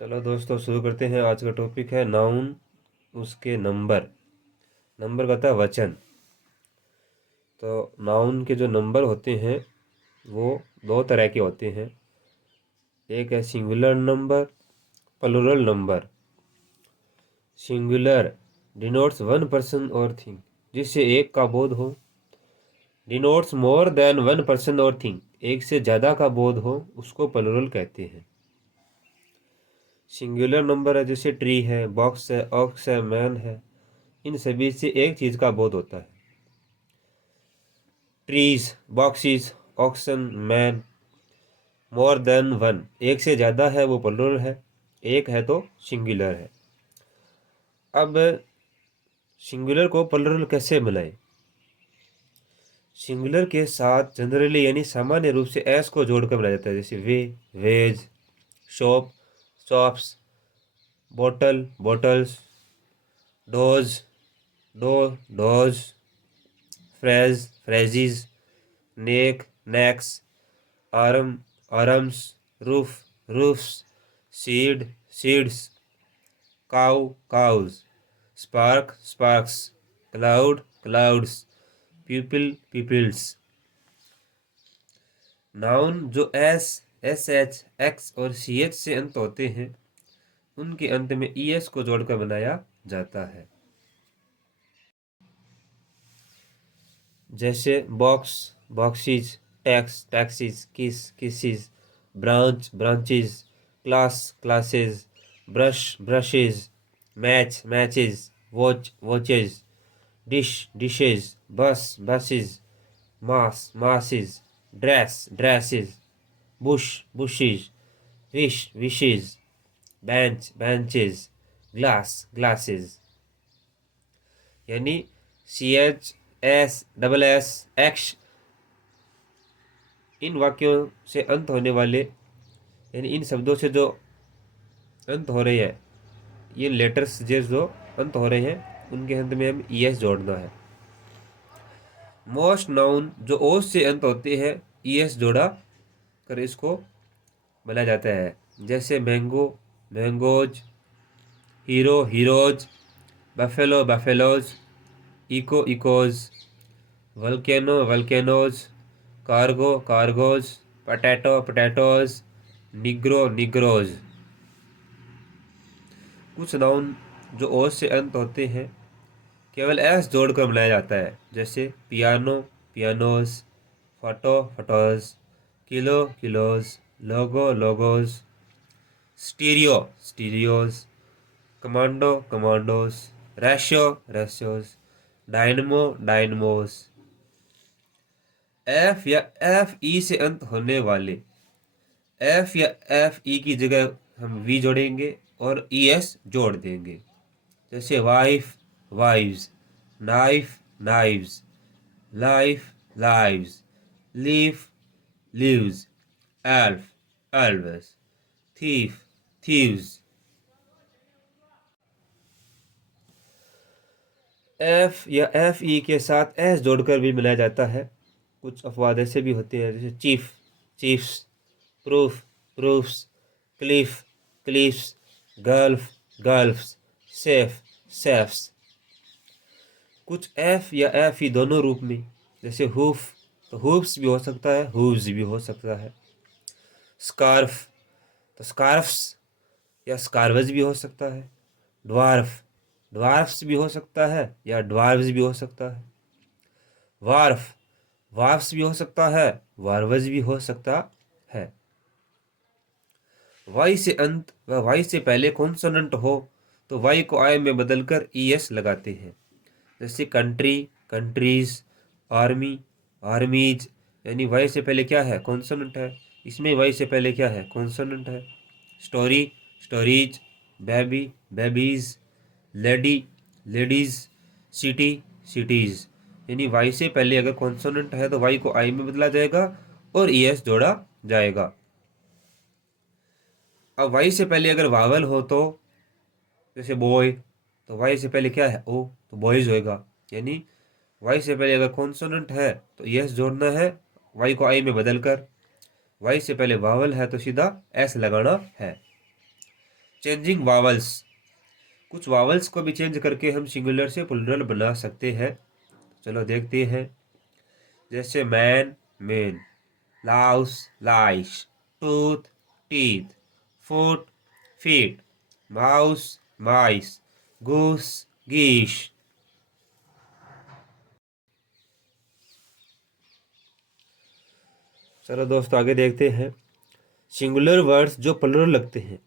चलो दोस्तों शुरू करते हैं। आज का टॉपिक है नाउन, उसके नंबर। नंबर का होता है वचन। तो नाउन के जो नंबर होते हैं वो दो तरह के होते हैं। एक है singular number, plural number. Singular denotes one person और थिंग, जिससे एक का बोध हो। डिनोट्स मोर देन वन पर्सन और थिंग, एक से ज़्यादा का बोध हो, उसको प्लुरल कहते हैं। सिंगुलर नंबर है जैसे ट्री है, बॉक्स है, ऑक्स है, मैन है। इन सभी से एक चीज़ का बोध होता है। Trees, boxes, oxen, man. More than one, एक से ज़्यादा है वो प्लुरल है, एक है तो सिंगुलर है। अब सिंगुलर को प्लुरल कैसे बनाए? सिंगुलर के साथ जनरली यानी सामान्य रूप से एस को जोड़कर बनाया जाता है, जैसे वे, वेज, शॉप, शॉप्स, बोतल, bottles, does, doe, does, phrase, phrases, neck, necks, arm, arms, roof, roofs, seed, seeds, cow, cows, spark, sparks, cloud, clouds, pupil, pupils। Noun जो एस, एस एच, एक्स और C H से अंत होते हैं उनके अंत में ई एस को जोड़कर बनाया जाता है। जैसे box, बॉक्सीज, tax, taxes, kiss, kisses, branch, branches, class, classes, brush, brushes, match, matches, watch, watches, dish, dishes, bus, buses, mass, masses, dress, dresses, bush, bushes, wish, wishes, bench, benches, glass, glasses. यानी C H, S, double S, X, इन वाक्यों से अंत होने वाले यानी इन शब्दों से जो अंत हो रहे हैं, ये लेटर्स जो अंत हो रहे हैं उनके अंत में हम ई एस जोड़ना है। मोस्ट नाउन जो ओस से अंत होते हैं ई एस जोड़ा कर इसको बनाया जाता है। जैसे mango, mangoes, hero, heroes, buffalo, buffaloes, echo, echoes, volcano, volcanoes, cargo, cargoes, potato, potatoes, negro, negroes. कुछ नाउन जो ओस से अंत होते हैं केवल एस जोड़कर बनाया जाता है, जैसे piano, pianos, photo, photos, kilo, kilos, logo, logos, stereo, stereos, commando, commandos, ratio, ratios, dynamo, dynamos. F या एफ ई से अंत होने वाले एफ या एफ ई की जगह हम वी जोड़ेंगे और ई एस जोड़ देंगे। जैसे wife, wives, knife, knives, life, lives, leaf, leaves, elf, elves, thief, thieves. F या एफ ई के साथ एस जोड़कर भी मिलाया जाता है। कुछ अपवाद ऐसे भी होते हैं, जैसे chief, chiefs, proof, proofs, Cliff, cliffs, gulf, gulfs, safe, safes. कुछ एफ या एफ ई दोनों रूप में, जैसे हुफ, तो हुफ्स भी हो सकता है, हुव्स भी हो सकता है। स्कार्फ, तो स्कार्फ्स या स्कार्वज भी हो सकता है। ड्वार्फ, ड्वार्फ्स भी हो सकता है या ड्वार्व्स भी हो सकता है। वार्फ, वार्फ्स भी हो सकता है, वार्वज भी हो सकता है। वाई से अंत व वाई से पहले कॉन्सोनेंट हो तो वाई को आई में बदलकर ई एस लगाते हैं। जैसे कंट्री, कंट्रीज, आर्मी, आर्मीज। यानी वाई से पहले क्या है? कॉन्सोनेंट है। इसमें वाई से पहले क्या है? कॉन्सोनेंट है। Story, stories, baby, babies, lady, ladies, city, cities. यानी वाई से पहले अगर कॉन्सोनेंट है तो वाई को आई में बदला जाएगा और ई एस जोड़ा जाएगा। अब वाई से पहले अगर वावल हो तो जैसे बॉय, तो वाई से पहले क्या है? ओ, तो बॉयज होएगा। यानी वाई से पहले अगर कॉन्सोनेंट है तो यस जोड़ना है वाई को आई में बदलकर। वाई से पहले वावल है तो सीधा एस लगाना है। चेंजिंग वावल्स, कुछ वावल्स को भी चेंज करके हम सिंगुलर से प्लुरल बना सकते हैं। चलो देखते हैं। जैसे man men, louse lice, tooth teeth, foot feet, mouse mice, goose geese. चलो दोस्तों आगे देखते हैं। सिंगुलर वर्ड्स जो प्लुरल लगते हैं,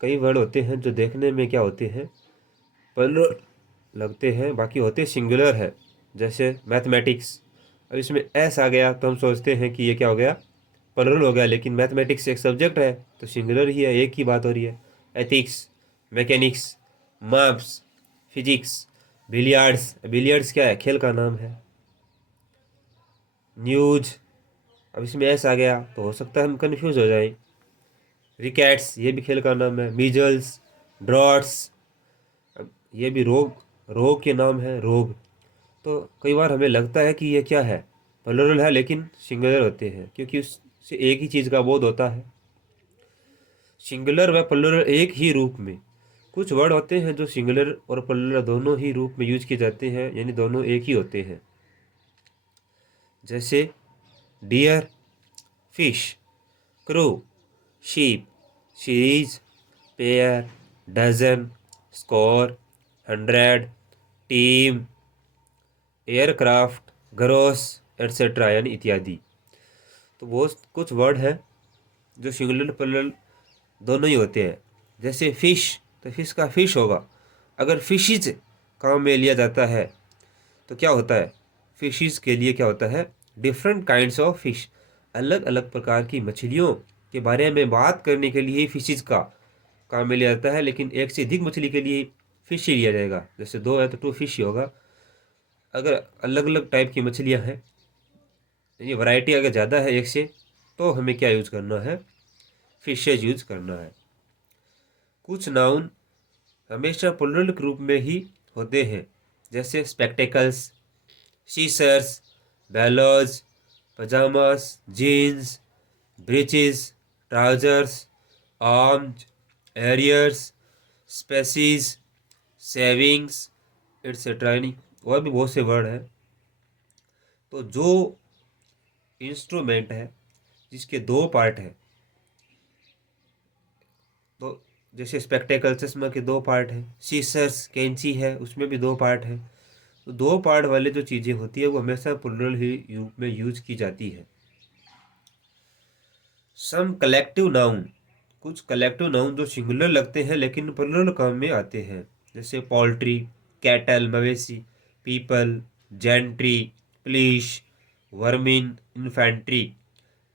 कई वर्ड होते हैं जो देखने में क्या होते हैं, प्लुरल लगते हैं, बाकी होते सिंगुलर है। जैसे मैथमेटिक्स, अब इसमें एस आ गया तो हम सोचते हैं कि ये क्या हो गया, प्लुरल हो गया, लेकिन मैथमेटिक्स एक सब्जेक्ट है तो सिंगुलर ही है, एक ही बात हो रही है। Ethics, mechanics, maths, physics, billiards, billiards क्या है, खेल का नाम है। न्यूज, अब इसमें एस आ गया तो हो सकता है हम कंफ्यूज हो जाएं। रिकेट्स, ये भी खेल का नाम है। मीजल्स, ड्रॉट्स, अब ये भी रोग, रोग के नाम है, रोग। तो कई बार हमें लगता है कि ये क्या है, प्लुरल है, लेकिन सिंगुलर होते हैं क्योंकि उससे एक ही चीज़ का बोध होता है। सिंगुलर व प्लुरल एक ही रूप में, कुछ वर्ड होते हैं जो सिंगुलर और प्लुरल दोनों ही रूप में यूज किए जाते हैं, यानी दोनों एक ही होते हैं। जैसे deer, fish, crew, sheep, series, pair, dozen, score, 100, team, aircraft, gross, etcetera, यानी इत्यादि। तो बहुत कुछ वर्ड हैं जो सिंगुलर प्लुरल दोनों ही होते हैं। जैसे फिश, तो फिश का फिश होगा। अगर फिशिज काम में लिया जाता है तो क्या होता है, फिशिज के लिए क्या होता है, डिफरेंट काइंड्स ऑफ फिश, अलग अलग प्रकार की मछलियों के बारे में बात करने के लिए फिशिज का काम में लिया जाता है। लेकिन एक से अधिक मछली के लिए फिश ही लिया जाएगा। जैसे दो है तो टू फिश ही होगा। अगर अलग अलग टाइप की मछलियां हैं, ये वैरायटी अगर ज़्यादा है एक से, तो हमें क्या यूज करना है, फिशेज यूज करना है। कुछ नाउन हमेशा प्लुरल के रूप में ही होते हैं। जैसे spectacles, scissors, bellows, pyjamas, jeans, breeches, trousers, arms, arrears, species, savings, etcetera, यानी और भी बहुत से वर्ड हैं। तो जो इंस्ट्रूमेंट है जिसके दो पार्ट हैं, तो जैसे स्पेक्टेकल चश्मा के दो पार्ट हैं, सीसर्स कैंची है उसमें भी दो पार्ट है। तो दो पार्ट वाले जो चीज़ें होती है वो हमेशा प्लुरल ही रूप में यूज की जाती है। सम कलेक्टिव नाउन, कुछ कलेक्टिव नाउन जो सिंगुलर लगते हैं लेकिन प्लुरल काम में आते हैं। जैसे पोल्ट्री, कैटल मवेशी, people, gentry, police, vermin, infantry,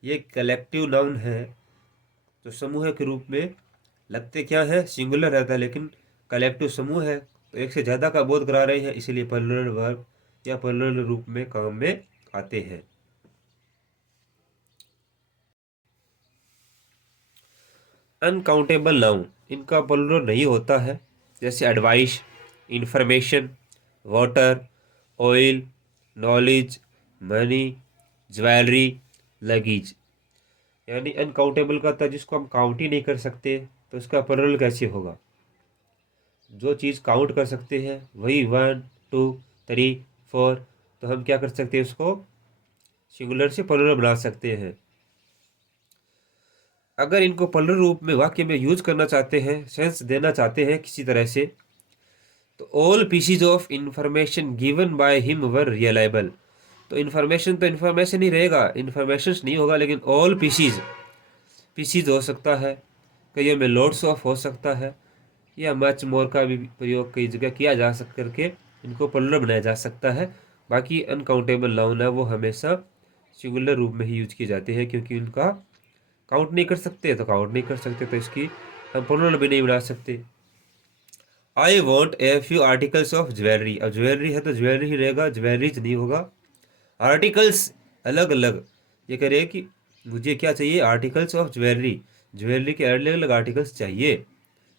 ये कलेक्टिव नाउन है जो समूह के रूप में लगते क्या है, सिंगुलर रहता है, लेकिन कलेक्टिव समूह है तो एक से ज़्यादा का बोध करा रहे हैं, इसीलिए प्लुरल वर्ब या प्लुरल रूप में काम में आते हैं। अनकाउंटेबल नाउन, इनका प्लुरल नहीं होता है। जैसे advice, information, water, oil, knowledge, money, jewellery, luggage, यानी अनकाउंटेबल का था जिसको हम काउंट ही नहीं कर सकते, तो उसका प्लुरल कैसे होगा। जो चीज़ काउंट कर सकते हैं वही 1 2 3 4, तो हम क्या कर सकते हैं, उसको सिंगुलर से प्लुरल बना सकते हैं। अगर इनको प्लुरल रूप में वाक्य में यूज करना चाहते हैं, सेंस देना चाहते हैं किसी तरह से, तो all pieces of information given by him were reliable, तो इन्फॉर्मेशन ही रहेगा, इन्फॉर्मेशन नहीं होगा, लेकिन ऑल पीसीज, पीसीज हो सकता है, कईयों में लोड्स ऑफ हो सकता है, या मच मोर का भी प्रयोग कई जगह किया जा सक करके इनको प्लुरल बनाया जा सकता है। बाकी अनकाउंटेबल नाउन है वो हमेशा सिंगुलर रूप में ही यूज किए जाते हैं, क्योंकि उनका काउंट नहीं कर सकते तो काउंट नहीं कर सकते, तो इसकी हम प्लुरल भी नहीं बना सकते। I want a few articles of jewellery, अब ज्वेलरी है तो ज्वेलरी ही रहेगा, ज्वेलरीज नहीं होगा। आर्टिकल्स अलग अलग, ये कह रहे हैं कि मुझे क्या चाहिए, आर्टिकल्स ऑफ ज्वेलरी, ज्वेलरी के अलग अलग आर्टिकल्स चाहिए,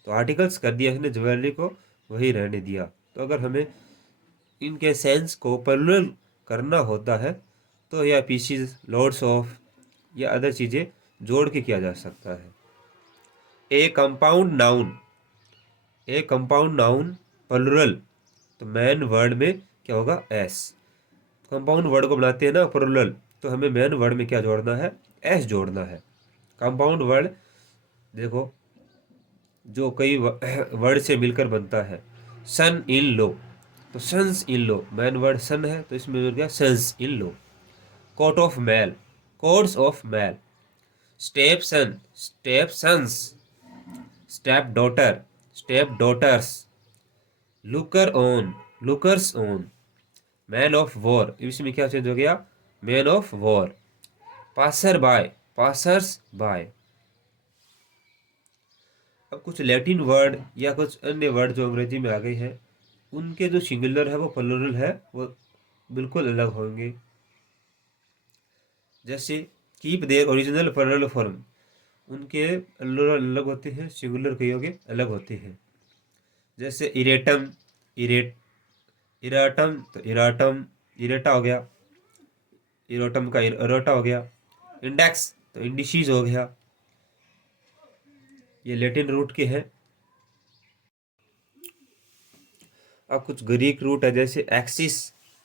तो आर्टिकल्स कर दिया इसने, ज्वेलरी को वही रहने दिया। तो अगर हमें इनके सेंस को प्लुरल करना होता है तो यह पीसीज, लॉर्ड्स ऑफ या अदर चीज़ें जोड़ के किया जा सकता है। ए कंपाउंड नाउन, ए कंपाउंड नाउन प्लुरल, तो मेन वर्ड में क्या होगा, एस। कंपाउंड वर्ड को बनाते हैं ना प्लुरल, तो हमें मेन वर्ड में क्या जोड़ना है, एस जोड़ना है। कंपाउंड वर्ड देखो जो कई वर्ड से मिलकर बनता है, सन इन लो, तो sons in law, main word son है तो इसमें मिल गया sons in law. Coat of mail, coats of mail. Stepson, stepsons. Stepdaughter, stepdaughters. Looker on, lookers on. Man of war, इसमें क्या change हो गया, man of war. Passer by, passers by. अब कुछ Latin word या कुछ अन्य word जो अंग्रेजी में आ गए हैं, उनके जो सिंगुलर है वो प्लुरल है, वो बिल्कुल अलग होंगे। जैसे keep their original plural form, उनके प्लुरल अलग होते हैं, सिंगुलर कई होंगे अलग होते हैं। जैसे इरेटम, इरेट, इराटम तो इराटम, इरेटा हो गया, इरोटम का इरोटा हो गया। इंडेक्स तो इंडिशीज हो गया, ये लैटिन रूट के हैं। अब कुछ ग्रीक रूट है, जैसे axis,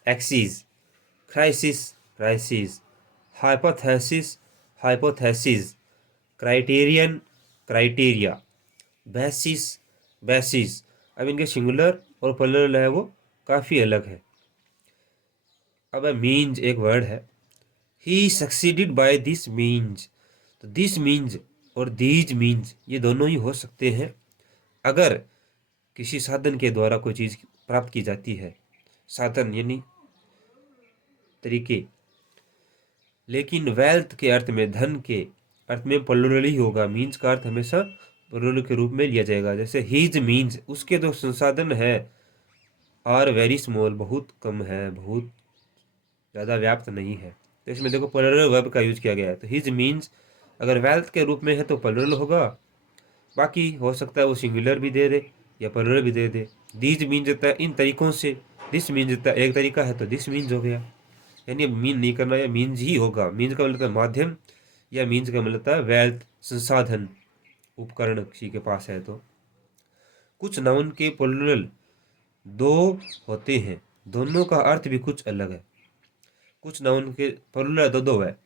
axes. Crisis, crisis. Hypothesis, hypothesis. Criterion, criteria. Basis, basis. अब इनके सिंगुलर और प्लुरल है वो काफ़ी अलग है। अब मीन्स एक वर्ड है, ही सक्सीडेड बाय दिस मीन्स, तो दिस मीन्स और दीज मीन्स ये दोनों ही हो सकते हैं अगर किसी साधन के द्वारा कोई चीज़ प्राप्त की जाती है, साधन यानी तरीके। लेकिन वेल्थ के अर्थ में, धन के अर्थ में प्लुरल ही होगा, मीन्स का अर्थ हमेशा प्लुरल के रूप में लिया जाएगा। जैसे हीज मीन्स, उसके जो संसाधन है आर वेरी स्मॉल, बहुत कम है, बहुत ज़्यादा व्याप्त नहीं है, तो इसमें देखो प्लुरल वर्ब का यूज किया गया है। तो हीज मीन्स अगर वेल्थ के रूप में है तो प्लुरल होगा, बाकी हो सकता है वो सिंगुलर भी दे दे या प्लुरल भी दे दे। दीज मीन्स देता है इन तरीकों से, दिस मीन्स देता है एक तरीका है तो दिस मीन्स हो गया, यानी मीन नहीं करना या मीन्स ही होगा। मीन्स का मतलब है माध्यम, या मीन्स का मतलब है वेल्थ, संसाधन, उपकरण किसी के पास है तो। कुछ नाउन के प्लुरल दो होते हैं, दोनों का अर्थ भी कुछ अलग है। कुछ नाउन के प्लुरल दो है,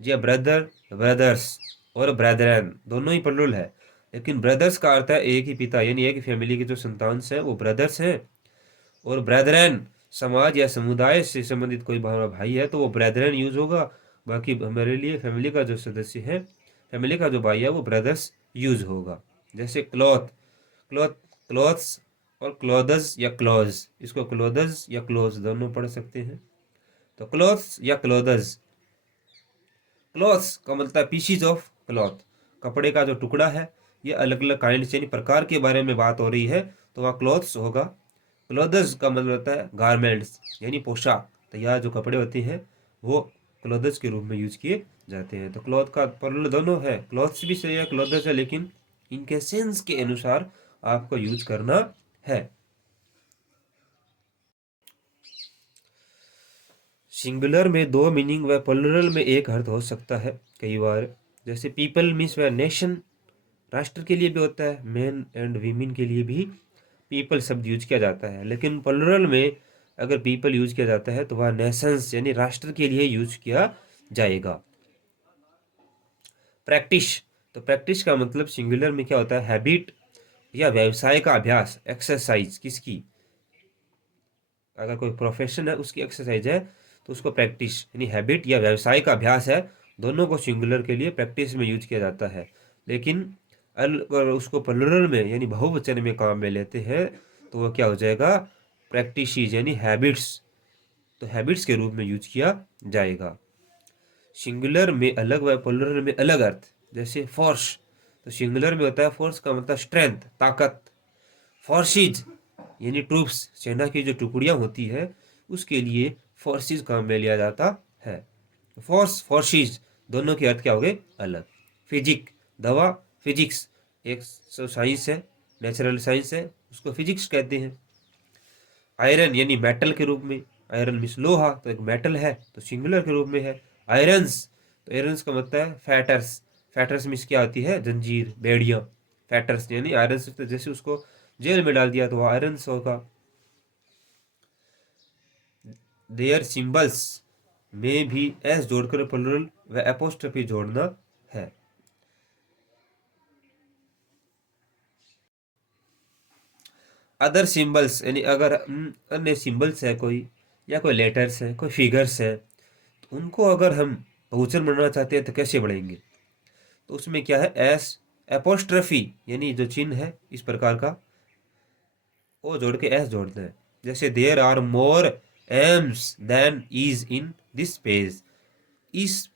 जी ब्रदर, ब्रदर्स और ब्रदरन, दोनों ही प्लुरल है। लेकिन ब्रदर्स का अर्थ है एक ही पिता, यानी एक ही फैमिली के जो संतान हैं वो ब्रदर्स हैं। और ब्रदरन समाज या समुदाय से संबंधित कोई भाई है तो वो ब्रदरन यूज होगा। बाकी हमारे लिए फैमिली का जो सदस्य है, फैमिली का जो भाई है वो ब्रदर्स यूज होगा। जैसे क्लॉथ, क्लॉथ, क्लॉथ्स और क्लोथ्स या क्लोज, इसको क्लोथ्स या क्लोज दोनों पढ़ सकते हैं। तो क्लॉथ्स या क्लोथ्स, क्लॉथ्स का मतलब है पीसीज ऑफ क्लॉथ, कपड़े का जो टुकड़ा है। ये अलग अलग काइंड यानी प्रकार के बारे में बात हो रही है तो वहाँ क्लॉथ्स होगा। क्लोथ्स का मतलब होता है गारमेंट्स, यानी पोशाक, तो यह जो कपड़े होते हैं वो क्लोथ्स के रूप में यूज किए जाते हैं। तो क्लॉथ का प्लुरल दोनों है, क्लॉथ्स भी सही है, क्लोथ्स है, लेकिन इनके सेंस के अनुसार आपको यूज करना है। सिंगुलर में दो मीनिंग व प्लुरल में एक अर्थ हो सकता है कई बार। जैसे पीपल मीन्स व नेशन, राष्ट्र के लिए भी होता है, मैन एंड वीमेन के लिए भी पीपल शब्द यूज किया जाता है। लेकिन प्लुरल में अगर पीपल यूज किया जाता है तो वह नेशंस यानी राष्ट्र के लिए यूज किया जाएगा। प्रैक्टिस, तो प्रैक्टिस का मतलब सिंगुलर में क्या होता है, हैबिट या व्यवसाय का अभ्यास, एक्सरसाइज किसकी, अगर कोई प्रोफेशन है उसकी एक्सरसाइज है तो उसको प्रैक्टिस यानी हैबिट या व्यवसाय का अभ्यास है। दोनों को सिंगुलर के लिए प्रैक्टिस में यूज किया जाता है। लेकिन अगर उसको प्लुरल में यानी बहुवचन में काम में लेते हैं तो वो क्या हो जाएगा, प्रैक्टिसेस यानी हैबिट्स, तो हैबिट्स के रूप में यूज किया जाएगा। सिंगुलर में अलग व प्लुरल में अलग अर्थ। जैसे फोर्स, तो सिंगुलर में होता है फोर्स का मतलब स्ट्रेंथ, ताकत। फोर्सेज यानी ट्रूप्स, सेना की जो टुकड़ियां होती है उसके लिए फोर्सेज काम में लिया जाता है। फोर्स, फोर्सेज दोनों के अर्थ क्या हो गए, अलग। फिजिक, दवा, फिजिक्स एक साइंस है, नेचुरल साइंस है, उसको फिजिक्स कहते हैं। आयरन यानी मेटल के रूप में, आयरन मीन्स लोहा, तो एक मेटल है तो सिंगुलर के रूप में है। आयरन्स, तो आयरन्स का मतलब है फैटर्स, फैटर्स मीन्स क्या होती है, जंजीर, बेड़ियाँ। फैटर्स यानी आयरन, तो जैसे उसको जेल में डाल दिया तो वो आयरन्स होगा। देयर सिंबल्स में भी एस जोड़कर प्लुरल व एपोस्ट्रोफी जोड़ना है। अदर सिंबल्स यानी अगर अन्य सिंबल्स है कोई, या कोई लेटर्स है, कोई फिगर्स है, तो उनको अगर हम बहुवचन बनाना चाहते हैं तो कैसे बढ़ेंगे? तो उसमें क्या है, एस एपोस्ट्रोफी यानी जो चिन्ह है इस प्रकार का, वो जोड़ के एस जोड़ते हैं। जैसे there are more M's than is in this page. इस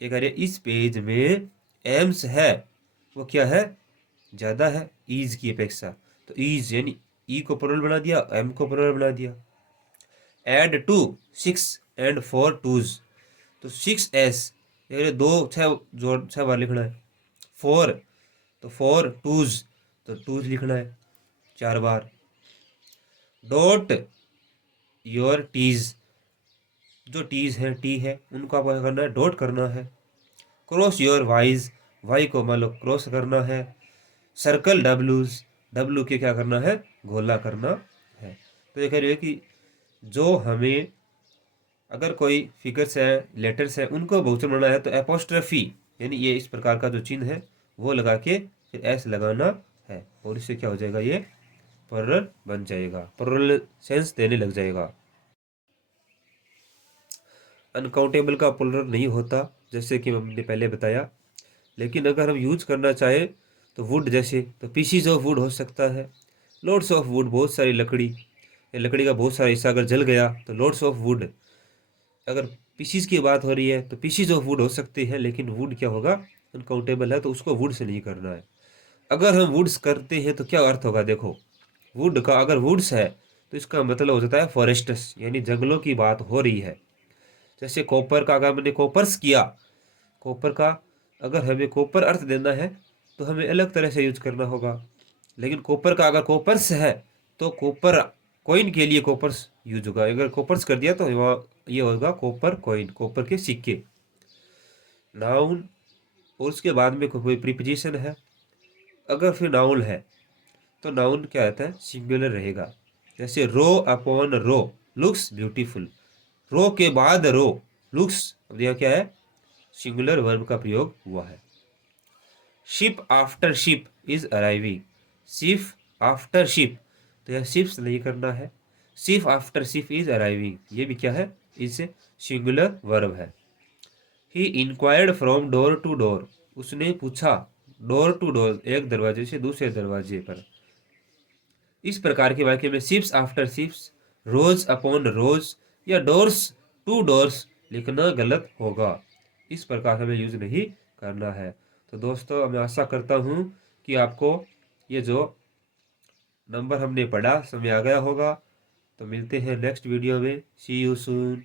क्या कह रहे हैं, इस पेज में एम्स है, वो क्या है, ज्यादा है इज की अपेक्षा। तो इज यानी ई को प्लुरल बना दिया, एम को प्लुरल बना दिया। एड टू 6 एंड 4 टूज, तो 6s ये दो छः जोड़ 6 बार लिखना है। 4 तो 4 टूज, तो टूज लिखना है 4 बार। डॉट योर टीज, जो टीज है टी है उनको आपको करना है डॉट करना है। क्रॉस योर वाइज, वाई को मान लो क्रॉस करना है। सर्कल डब्ल्यूज, डब्ल्यू के क्या करना है, गोला करना है। तो ये कह रही है कि जो हमें अगर कोई फिगर्स है, लेटर्स है, उनको बहुवचन बनाना है तो एपोस्ट्रोफी यानी ये इस प्रकार का जो चिन्ह है वो लगा के फिर एस लगाना है, और इससे क्या हो जाएगा, ये प्लुरल बन जाएगा, प्लुरल सेंस देने लग जाएगा। अनकाउंटेबल का प्लुरल नहीं होता जैसे कि हमने पहले बताया, लेकिन अगर हम यूज करना चाहे तो वुड जैसे, तो पीसीज ऑफ वुड हो सकता है। लोड्स ऑफ वुड, बहुत सारी लकड़ी, लकड़ी का बहुत सारा हिस्सा अगर जल गया तो लोड्स ऑफ वुड। अगर पीसीज की बात हो रही है तो पीसीज ऑफ वुड हो सकती है, लेकिन वुड क्या होगा, अनकाउंटेबल है, तो उसको वुड से नहीं करना है। अगर हम वुड्स करते हैं तो क्या अर्थ होगा, देखो वुड का अगर वुड्स है तो इसका मतलब हो जाता है फॉरेस्ट्स यानी जंगलों की बात हो रही है। जैसे कॉपर का अगर हमने कॉपर्स किया, कॉपर का अगर हमें कॉपर अर्थ देना है तो हमें अलग तरह से यूज करना होगा। लेकिन कॉपर का अगर कॉपर्स है तो कॉपर कॉइन के लिए कॉपर्स यूज होगा। अगर कॉपर्स कर दिया तो वहाँ ये होगा कॉपर कॉइन, कॉपर के सिक्के। नाउन और उसके बाद में कोई प्रीपोजिशन है, अगर फिर नाउन है तो नाउन क्या आता है, सिंगुलर रहेगा। जैसे row upon row looks beautiful, row के बाद रो लुक्स, अब यह क्या है, सिंगुलर वर्ब का प्रयोग हुआ है। Ship after ship is arriving, ship after ship, तो यह शिप्स नहीं करना है, ship after ship is arriving, ये भी क्या है, इससे सिंगुलर वर्ब है। He enquired from door to door, उसने पूछा डोर टू डोर, एक दरवाजे से दूसरे दरवाजे पर। इस प्रकार के वाक्य में शिप्स आफ्टर शिप्स, रोज अपॉन रोज या डोर्स टू डोर्स लिखना गलत होगा। इस प्रकार हमें यूज नहीं करना है। तो दोस्तों मैं आशा करता हूँ कि आपको ये जो नंबर हमने पढ़ा समझ आ गया होगा। तो मिलते हैं नेक्स्ट वीडियो में, सी यू सून।